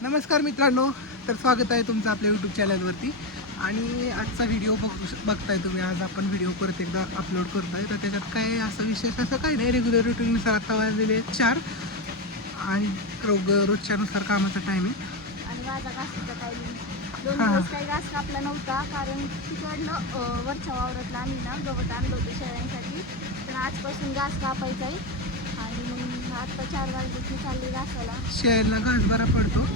नमस्कार मित्रांनो तर स्वागत आहे तुमचं आपल्या यूट्यूब चॅनलवरती आणि आजचा व्हिडिओ बघू बघताय तुम्ही आज आपण व्हिडिओ परत एकदा अपलोड करतोय. तर त्याच्यात काय असं विशेष असं काय नाही रेग्युलर रुटीननुसार आता वाजलेले चार. आणि रोग रोजच्यानुसार कामाचा टायमिंग आणि माझा घासाचा टायमिंग दोन. दिवस काही घास कापला नव्हता कारण तिकडनं अं, वरच्या वावरातला आम्ही ना गवत आणलं होतं शेळ्यांसाठी. तर आजपासून घास कापायचा आहे. आणि मग आत्ता चार वाजले की चालली घासाला. शेळ्यांना घास बरा पडतो.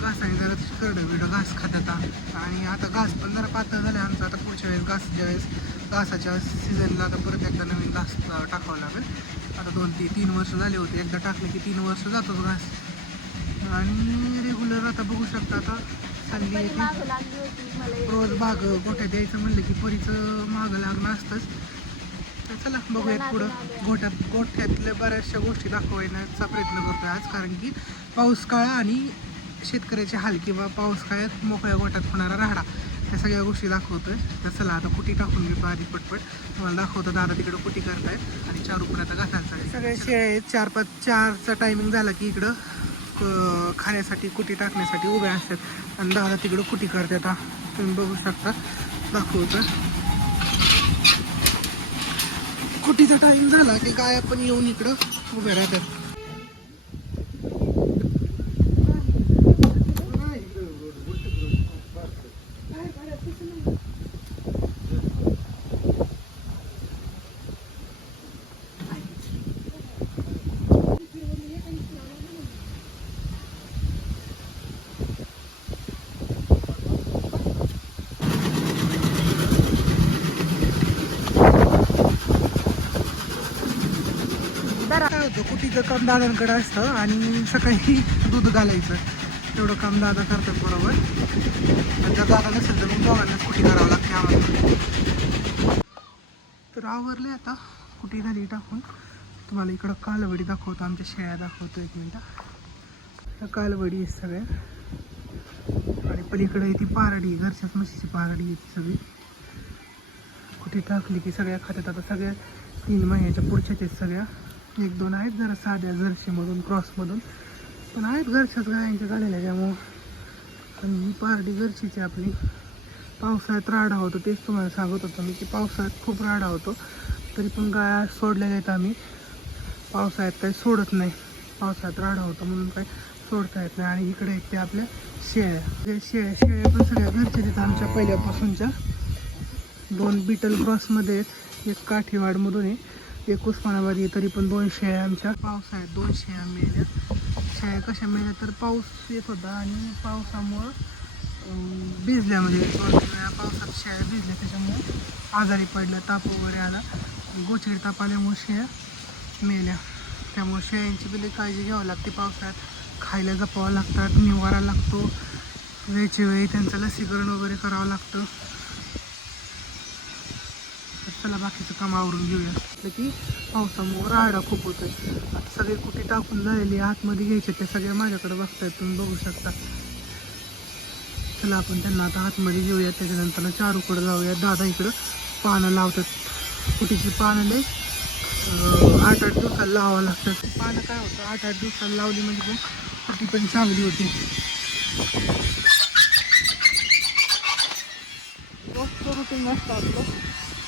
घासाने जरा करडं बिडं घास खात्यात आणि आता घास पण जरा पातळ झालं. आमचं आता पुढच्या वेळेस घासच्या वेळेस घासाच्या सीझनला आता परत एकदा नवीन घास टाकावं लागेल. आता दोन तीन तीन वर्ष झाले होते. एकदा टाकले की तीन वर्ष जातोच घास. आणि रेग्युलर आता बघू शकता आता चालली रोज बाग गोठ्यात द्यायचं म्हणलं की परीचं मागं लागणं असतंच. तर चला बघूयात पुढं. गोठ्यात गोठ्यातल्या बऱ्याचशा गोष्टी दाखवण्याचा प्रयत्न करतो आज. कारण की पाऊस काळ आणि शेतकऱ्याचे हाल किंवा पाऊस काळात मोकळ्या गोठ्यात होणारा राहडा या सगळ्या गोष्टी दाखवतोय. तर चला आता कुटी टाकून घेतो आधी पटपट. तुम्हाला दाखवतो दादा तिकडं कुटी करतायत आणि चार रुपये आता घासायचं सगळे शेळे आहेत चार पाच चारचा टायमिंग झाला की इकडं खाण्यासाठी कुटी टाकण्यासाठी उभ्या असतात. आणि दादा तिकडं कुटी करतात आता. तुम्ही बघू शकता. दाखवतं. कुटीचा टाईम झाला की काय आपण येऊन इकडं उभे राहतात काय होतं कुटीचं काम दादांकडे असतं आणि सकाळी दूध घालायचं. तेवढं काम दादा करतात बरोबर. जर दादा नसेल तर मग दोघांना कुटी करावं लागते आम्हाला. तर आवरले आता. कुटी झाली टाकून. तुम्हाला इकडं कालवडी दाखवतो. आमच्या शेळ्या दाखवतो एक मिनटं. कालवडी आहेत सगळ्या. आणि पलीकडे आहे ती पारडी. घरच्याच म्हशीची पारडी आहे सगळी. कुठे टाकली की सगळ्या खात्यात. आता सगळ्या तीन महिन्याच्या पुढच्याच आहेत सगळ्या. एक दोन आहेत जरा साध्या जर्शीमधून क्रॉसमधून पण आहेत घरच्याच गायांच्या झालेल्या त्यामुळं. आणि ही पारडी घरचीच आपली. पावसाळ्यात राडा होतो तेच तुम्हाला सांगत होतो मी की पावसाळ्यात खूप राडा होतो. तरी पण गाया सोडलेल्या आहेत आम्ही. पावसाळ्यात काही सोडत नाही. पावसाळ्यात राडा होतो म्हणून काही सोडता येत नाही. आणि इकडे आहेत ते आपल्या शेळ्या. शेळ्या शेळ्या पण सगळ्या घरच्या आहेत आमच्या पहिल्यापासूनच्या. दोन बिटल क्रॉसमध्ये आहेत. एक काठीवाडमधून आहे. एक उस्मानाबाद तरी पण दोन शेळ्या आमच्या. पावसाळ्यात दोन शेळ्या मिळाल्या शेळ्या कशा मिळाल्या तर पाऊस येत होता आणि पावसामुळं भिजल्या म्हणजे दोन वेळा पावसात शेळ्या भिजल्या. त्याच्यामुळे आजारी पडल्या ताप वगैरे आला. गोचिड ताप आल्यामुळे शेळ्या मेल्या. त्यामुळे शेळ्यांची बिले काळजी घ्यावी लागते पावसाळ्यात. खायला जपावं लागतात निवारा लागतो. वेळची वेळी त्यांचं लसीकरण वगैरे करावं लागतं. चला बाकीचं काम आवरून घेऊया. म्हटलं की पावसामुळं राहाडा खूप होतोय. आता सगळे कुठे टाकून झालेली आतमध्ये घ्यायचे त्या सगळ्या माझ्याकडे बघतायत तुम्ही बघू शकता. चला आपण त्यांना आता आतमध्ये घेऊया. त्याच्यानंतर चारूकडे जाऊया. दादा इकडं पानं लावतात. कुठेची पानं लई? आठ आठ दिवसाला लावावं लागतात. पानं काय होतं? आठ आठ दिवसाला लावली म्हणजे मग कुटी पण चांगली होती. रोजचं रुटीन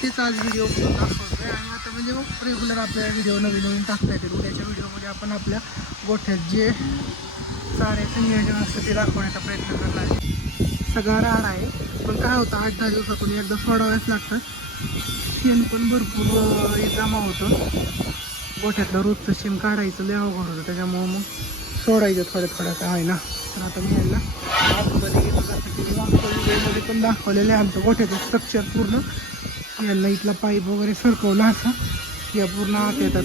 तेच आज व्हिडिओ दाखवतोय. आणि आता म्हणजे मग रेग्युलर आपल्याला व्हिडिओ नवीन नवीन टाकता येतील. उद्याच्या व्हिडिओमध्ये आपण आपल्या गोठ्यात जे चाऱ्याचं नियोजन असतं ते दाखवण्याचा प्रयत्न करणार आहे. सगळा राड आहे. पण काय होतं आठ दहा दिवसातून एकदा सोडावेच लागतं शेण पण भरपूर जमा होतं. गोठ्यातलं रोजचं शेण काढायचं लय अवघड होतं. त्याच्यामुळं मग सोडायचं थोड्या थोड्या काय आहे ना तर आता मी यांना आतमध्ये घेतो जसं की मागच्या व्हिडिओमध्ये पण दाखवलेलं आहे. आमचं गोठ्याचं स्ट्रक्चर पूर्ण यांना इथला पाईप वगैरे सरकवला असा. या पूर्ण आत येतात.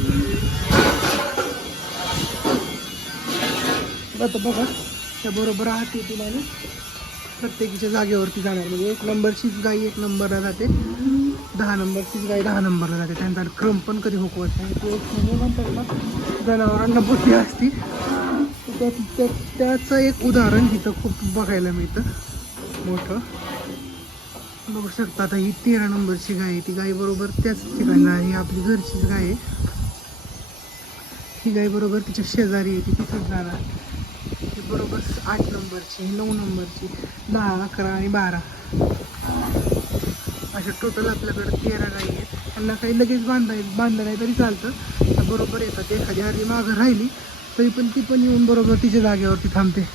आता बघा त्या बरोबर आत येतील आणि प्रत्येकीच्या जागेवरती जाणार. म्हणजे एक नंबरचीच गाय एक नंबरला जाते. दहा नंबरचीच गाय दहा नंबरला जाते. त्यांचा क्रम पण कधी हुकवत नाही. तो एक म्हणतात ना जनावरांना बुद्धी असती. त्या- त्या- त्याचं एक उदाहरण इथं खूप बघायला मिळतं. मोठं. बघू शकता आता ही तेरा नंबरची गाय आहे. ती गाय बरोबर त्याच ठिकाणी आहे. ही आपली घरचीच गाय आहे. ही गाय बरोबर तिच्या शेजारी आहे. ती तिथंच जाणार. बरोबर आठ नंबरची नऊ नंबरची. दहा अकरा आणि बारा. अशा टोटल आपल्याकडे तेरा गाई आहेत. त्यांना काही लगेच बांधाय बांधलं नाही तरी चालतं. बरोबर येतात. एखादी आधी मागं राहिली तरी पण ती पण येऊन बरोबर तिच्या जागेवरती थांबते.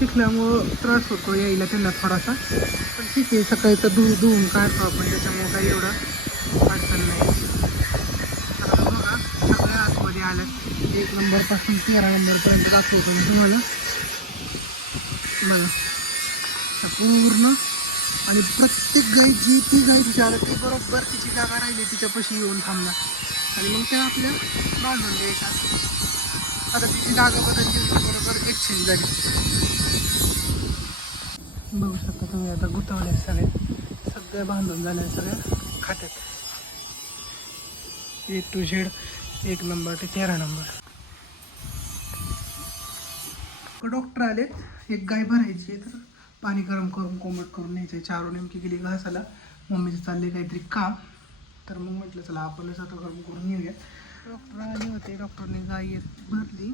शिकल्यामुळं त्रास होतो यायला त्यांना थोडासा. पण ठीक आहे सकाळचं धु धुवून काढतो आपण त्याच्यामुळं काही एवढं अडचण नाही. तर आता बघा सगळ्या आतमध्ये आल्यात एक नंबरपासून तेरा नंबरपर्यंत दाखवतो मी तुम्हाला. बघा. पूर्ण आणि प्रत्येक गाई जी ती गाई तिच्या आलं ती बरोबर तिची जागा राहिली तिच्यापाशी येऊन थांबणार आणि मग त्या आपल्या बांधून द्यायच्या आता तिची जागा बदलली बरोबर एक्सचेंज झाली. बघू शकता तुम्ही आता गुतवले सगळे. सगळ्या बांधून झाल्या सगळ्या खात्यात. ए टू झेड एक नंबर ते तेरा नंबर. डॉक्टर आले एक गाय भरायची तर पाणी गरम करून कोमट करून न्यायचं चारू नेमकी गेली घासाला. मम्मीचं चालले काहीतरी काम. तर मग म्हटलं चला आपणच आता गरम करून घेऊया डॉक्टर आले होते. डॉक्टरने गाय भरली.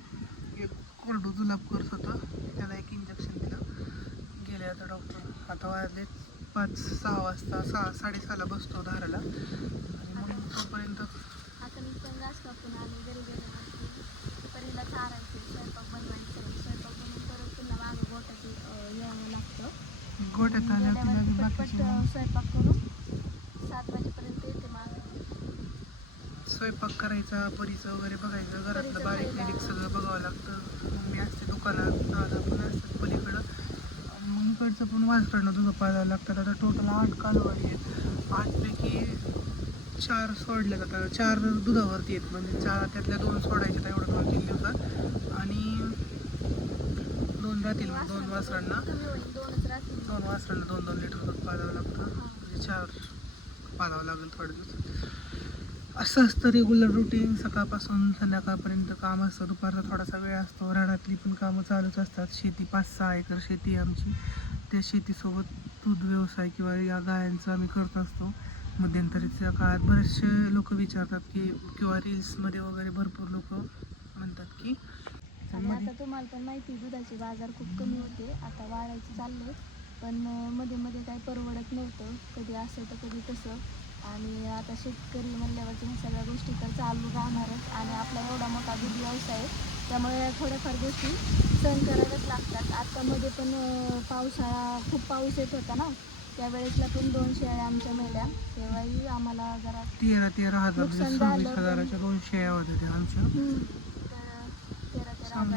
एक कोरडू जुलाब करत होतं. त्याला एक इंजेक्शन दिलं. गेले आता डॉक्टर. आता वाजले पाच सहा वाजता सहा साडेसहाला बसतो धाराला. आणि मग तोपर्यंत आता मी पण घास कापून आले घरी गेल्यानंतर परीला चारायचे स्वयंपाक बनवायचे स्वयंपाक बनवून परत पुन्हा मागे गोट्यात यावं लागतं. गोट्यात पटपट स्वयंपाक करून सात वाजेपर्यंत येते मागे. स्वयंपाक करायचा परीचं वगैरे बघायचं घरातलं बारीक. निरीक सगळं बघावं लागतं. मम्मी असते दुकानात दादा पण असतात पलीकडं आणि मग इकडचं पण वासकडनं पाजावं लागतात आता टोटल आठ कालवाडी आहेत. आठपैकी चार सोडले जातात चार दुधावरती आहेत. म्हणजे चार त्यातल्या दोन सोडायचे तर एवढं दोन तीन दिवसात. आणि दोन राहतील मग. दोन वासरांना. दोन वासरांना दोन दोन लिटर दूध पाजावं लागतं. म्हणजे चार पाजावं लागेल थोड्या दिवसात असं असतं रेग्युलर रुटीन सकाळपासून संध्याकाळपर्यंत काम असतं. दुपारचा थोडासा वेळ असतो. रानातली पण कामं चालूच असतात. शेती पाच सहा एकर शेती आमची. त्या शेतीसोबत दूध व्यवसाय किंवा या गायांचं आम्ही करत असतो. मध्यंतरीच्या काळात बरेचसे लोक विचारतात की किंवा रील्समध्ये वगैरे भरपूर लोक म्हणतात की. आणि आता तुम्हाला पण माहिती आहे, दुधाचे बाजार खूप कमी होते. आता वाढायचे चालले पण मध्ये मध्ये काही परवडत नव्हतं. कधी असं तर कधी तसं. आणि आता शेतकरी म्हणल्यावरती ह्या सगळ्या गोष्टी तर चालू राहणारच. आणि आपला एवढा मोठा दूध व्यवसाय आहे. त्यामुळे थोड्याफार गोष्टी सहन कराव्याच लागतात. आता मध्ये पण पावसाळा खूप पाऊस येत होता ना? त्यावेळेसला पण दोन शेळ्या आमच्या मेल्या. तेव्हाही आम्हाला जरा तेरा तेरा हजार म्हणजे नुकसान सव्वीस पण- हजाराच्या दोन शेळ्या होत्या त्या आमच्या. तर तेरा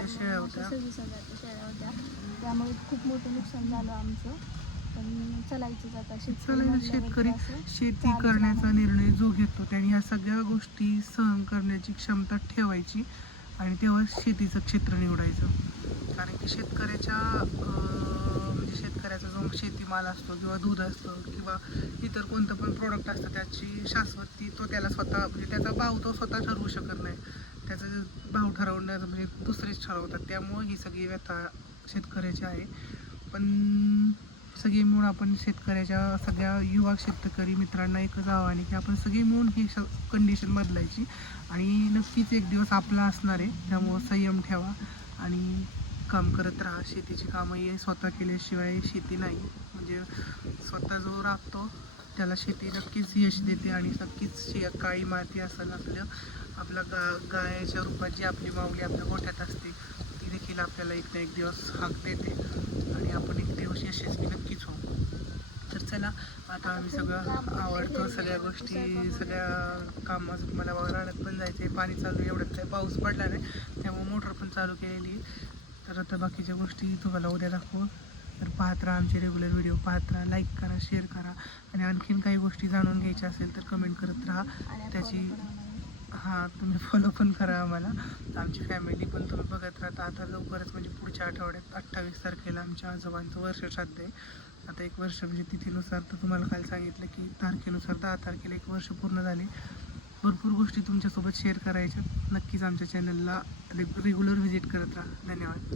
शेळ्या अशा होत्या. सव्वीस हजारच्या शेळ्या होत्या. त्यामुळे खूप मोठं नुकसान झालं आमचं. पण चलायचंच आता शेतकरी शेतकरी असं शेती चालूच करण्याचा. निर्णय जो घेतो त्याने ह्या सगळ्या गोष्टी सहन करण्याची क्षमता ठेवायची. आणि तेव्हा शेतीचं क्षेत्र निवडायचं. कारण की शेतकऱ्याच्या म्हणजे शेतकऱ्याचा जो शेतीमाल असतो किंवा दूध असतं किंवा इतर कोणतं पण प्रोडक्ट असतं त्याची शाश्वती तो त्याला स्वतः म्हणजे त्याचा भाव तो स्वतः ठरवू शकत नाही. त्याचा भाव ठरवण्याचं म्हणजे दुसरेच ठरवतात. त्यामुळं ही सगळी व्यथा शेतकऱ्याची आहे. पण सगळे मिळून आपण शेतकऱ्याच्या सगळ्या युवा शेतकरी मित्रांना एकच आव्हान की आपण सगळे मिळून ही श कंडिशन बदलायची. आणि नक्कीच एक दिवस आपला असणार आहे त्यामुळं संयम ठेवा आणि काम करत राहा. शेतीची कामंही स्वतः केल्याशिवाय शेती नाही. म्हणजे स्वतः जो राबतो त्याला शेती नक्कीच यश देते आणि नक्कीच शे काळी माती असेल आपलं आपल्या गा गायाच्या रूपात जी आपली माऊली आपल्या गोठ्यात असते देखील आपल्याला एक ना एक दिवस हाक देते आणि आपण एक दिवस यशस्वी नक्कीच होऊ. तर चला आता आम्ही सगळं आवडतो सगळ्या गोष्टी सगळ्या कामाचं मला राहण्यात पण जायचं आहे पाणी चालू आहे, काही पाऊस पडला नाही त्यामुळे मोटर पण चालू केलेली तर आता बाकीच्या गोष्टी तुम्हाला उद्या दाखवू. तर पाहत राहा आमचे रेग्युलर व्हिडिओ पाहत राहा लाईक करा शेअर करा आणि आणखीन काही गोष्टी जाणून घ्यायच्या असेल तर कमेंट करत राहा. त्याची. हां तुम्ही फॉलो पण करा आम्हाला. आमची फॅमिली पण तुम्ही बघत राहता. आता लवकरच म्हणजे पुढच्या आठवड्यात अठ्ठावीस तारखेला आमच्या आजोबांचं वर्ष श्राद्ध आहे आता एक वर्ष म्हणजे तिथीनुसार तर तुम्हाला काल सांगितलं की तारखेनुसार दहा तारखेला एक वर्ष पूर्ण झाले. भरपूर गोष्टी तुमच्यासोबत शेअर करायच्या. नक्कीच आमच्या चॅनलला रेग्युलर व्हिजिट करत राहा. धन्यवाद.